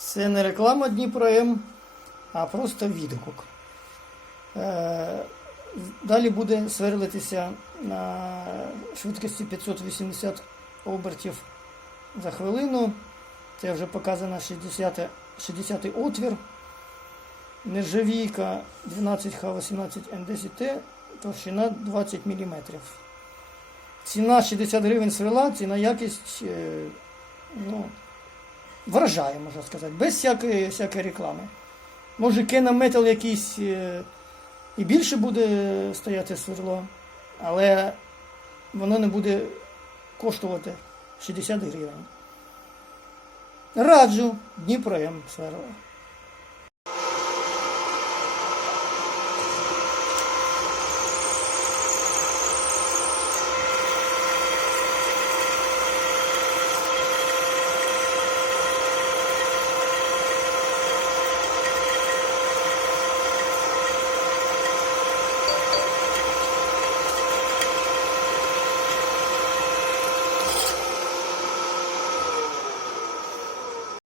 Це не реклама Дніпро М, а просто відгук. Е, Далі буде сверлитися на швидкості 580 обертів за хвилину. Це вже показано 60, 60 отвір. Нержавійка 12Х18Н10Т, товщина 20 мм. Ціна 60 гривень свела, ціна якість е, ну, вражає, можна сказати, без всякої, всякої реклами. Може, Кена якийсь е, і більше буде стояти сверло, але воно не буде коштувати 60 гривень. Раджу Дніпро М сверло.